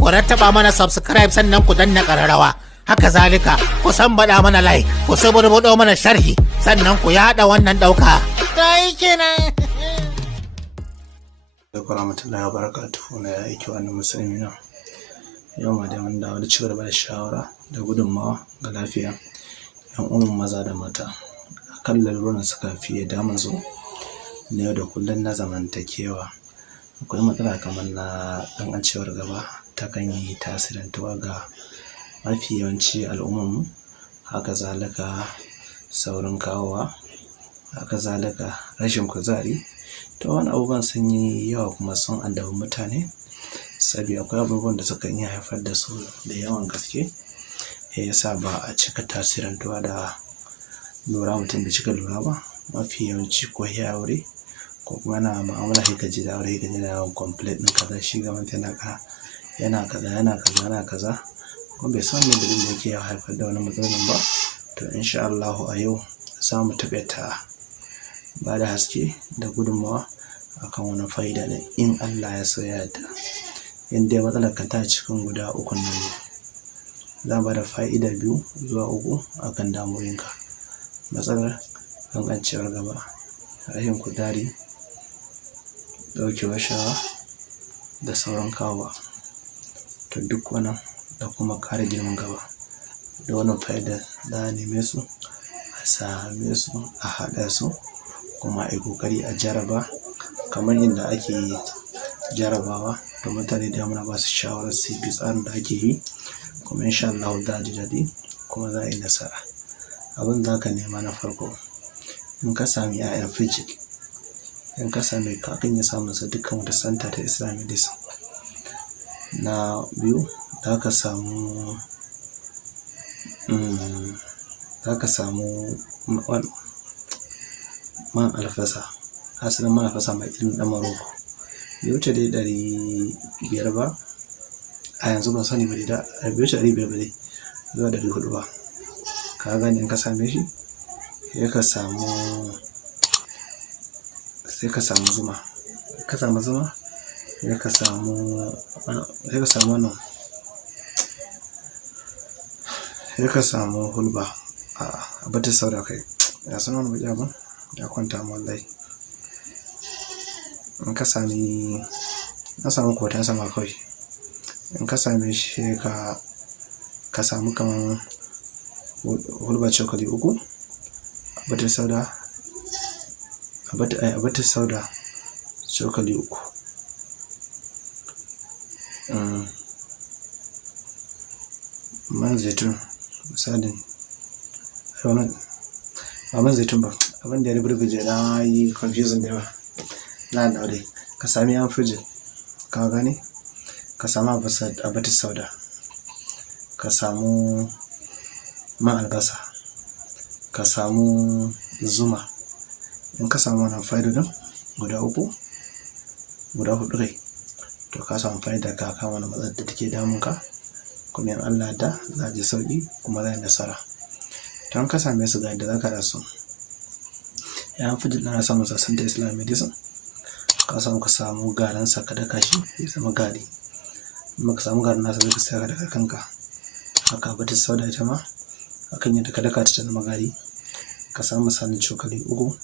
ku rattaba mana subscribe sannan ku danna ƙararrawa. Haka zalika ku baɗa mana like, ku suburbuɗo mana sharhi sannan ku yaɗa wannan ɗauka. Ta yi kenan. Alaikum warahmatullahi wabarakatuhu na aiki wannan musulmi na. Yau ma dai mun dawo da cigaba da shawara da gudunmawa ga lafiya yan uwan maza da mata akan laluran suka fiye damun su na yau da kullum na zamantakewa. Akwai matsala kamar na ƙanƙancewar gaba ta kan yi tasirantuwa ga mafi yawanci al'ummarmu, haka zalika saurin kawowa, haka zalika rashin kuzari. To wani abubuwan sun yi yawa kuma sun addabi mutane saboda akwai abubuwan da sukan iya haifar da su da yawan gaske, ya sa ba a cika tasirantuwa da lura, mutum da cika lura ba. Mafi yawanci ko ya aure ko kuma yana mu'amala sai ka ji da aure, ka ji da yawan complaint ɗin kaza, shi gaban yana kaza kuma bai san me dalilin da yake haifar da wani matsalolin ba. To insha Allahu a yau za mu taƙaita ba da haske da gudunmawa akan wani fa'ida da in Allah ya so ya yarda. In dai matsalar ka ta cikin guda uku nan ne, za ba da fa'ida 2 zuwa 3 akan damuwoyinka. Matsalar ƙanƙancewar gaba, rashin kuzari, ɗaukewar sha'awa da sauran kawowa. To duk wannan da kuma ƙara girman gaba da wannan fa'ida za a neme su, a same su, a haɗa su kuma a yi ƙoƙari a jaraba kamar yadda ake jarabawa. Da mutane da muna ba su shawarar su bi tsarin da ake yi kuma insha Allah za a ji daɗi kuma za a yi nasara. Abin da ka nema na farko, in ka sami 'ya'yan fijil, in ka sami kakan ya samu sa dukkan wata santa ta Islamic medicine. Na biyu za ka samu man alfasa, asalin man alfasa mai ilimin ɗan Maroko, bai wuce dai 500 ba a yanzu, ban sani ba dai, da bai wuce 500 ba dai zuwa 400 ba. Ka gani, in ka same shi sai ka samu zuma, ka samu zuma sai ka samu hulba a batin sauda. Kai ya san wani buƙi abin ya kwanta mu wallahi. In ka samu kotan sama kawai, in ka same shi ka samu kaman hulba cokali 3 a batin sauda cokali 3. Man zaitun misalin, ba man zaitun ba, abin da ya rubuce na yi confusing da yawa na daure. Ka sami yan fijil, ka gani, ka samu abatis sauda, ka samu man albasa, ka samu zuma. In ka samu wannan fa'idodin guda 4 kai, to ka samu fa'ida ka kan wani matsalar da take damunka kuma in Allah da za a ji sauƙi kuma za a yi nasara. Don ka same su ga yadda za ka rasu. Yan fijil na samun sassan da Islamic medicine, ka samu garin sa ka daka shi ya zama gari. In ka samu garin nasa zai ka saya ka daka kanka. Haka batis sauda ita ma akan yadda ka daka ta zama gari. Ka samu misalin cokali 3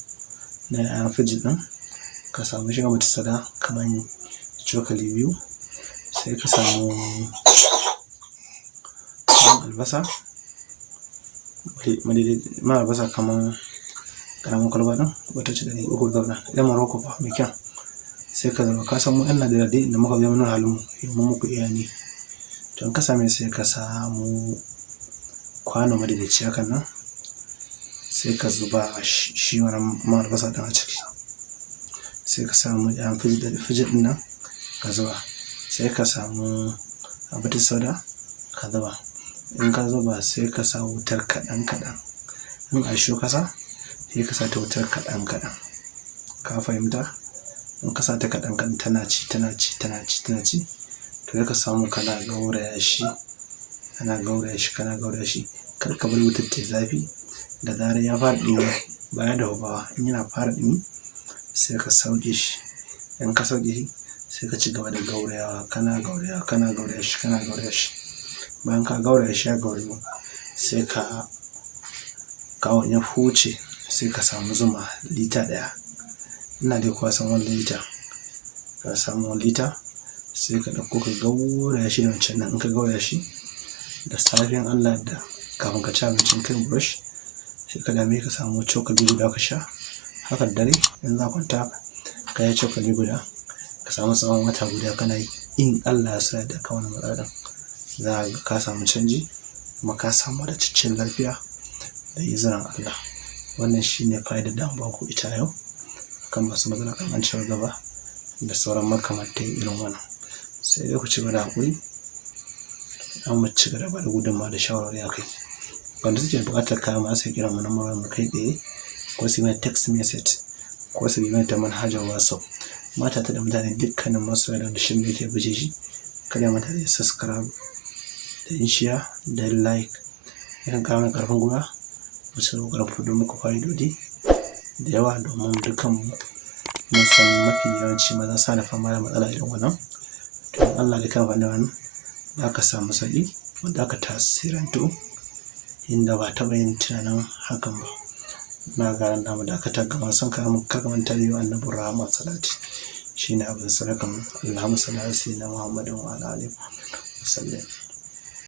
na yan fijil ɗin, ka samu shi batis sauda kamar cokali 2, sai ka samu albasa, man albasa kamar ƙaramin kwalba ɗin wata ce 300 zauna yan Maroko ba mai kyau. Sai ka zama ka samu yan Najeriya dai inda muka zama halin mu muku iya ne. To in ka same sai ka samu kwano madaidaici hakan nan, sai ka zuba shi wannan man albasa ɗin a ciki, sai ka samu yan fijil ɗin nan ka zuba, sai ka samu abatis sauda ka zuba. In ka zuba sai ka sa wutar kaɗan, in a sho kasa sai ka sa ta wutar kaɗan. Ka fahimta? In ka sa ta kaɗan tana ci, to ya ka samu kana gauraya shi, kar ka bar wutar ta zafi. Da zarar ya fara ɗumi, baya da ba in yana fara ɗumi sai ka sauke shi. In ka sauke shi sai ka ci gaba da gaurayawa, kana gauraya shi. Bayan ka gauraya shi ya gaurayu, sai ka kawo ya huce, sai ka samu zuma lita 1. Ina dai kuwa san 1 lita. Ka samu 1 lita, sai ka ɗauko ka gauraya shi da wancan nan. In ka gauraya shi da safiyan Allah da kafin ka ci abincin kai brush, sai ka dame ka samu cokali guda ka sha. Haka dare in za kwanta ka yi cokali guda, ka samu tsawon wata guda kana yi. In Allah ya sa da ka wani matsala za ka samu canji, kuma ka samu wadataccen lafiya da izinin Allah. Wannan shine fa'idar da an ba ku ita yau kan masu matsalar ƙanƙancewar gaba da sauran makamantan irin wannan. Sai dai ku ci gaba da haƙuri, an mu ci gaba da gudunmawa da shawarwari a kai. Wanda suke buƙatar kayan ma sai kiran mu na mu kai tsaye, ko su yi text message, ko su yi ta manhajar WhatsApp. Mata ta da mutane dukkanin masu da shirin da yake buje shi, kada mata da subscribe da yin share da like, yakan kawo mana ƙarfin gwiwa mu ci gaba da fito muku fa'idodi da yawa, domin dukkan mun san mafi yawanci maza sa da fama da matsala irin wannan. To Allah da kan faɗa wannan da aka samu sauƙi, wanda aka tasirantu inda ba taɓa yin tunanin hakan ba. Na garan namu da aka gama son kaga manta da yawan annabin rahama salati shine abin sadakan. Allahumma salli ala sayyidina Muhammadin wa ala alihi wa sallam.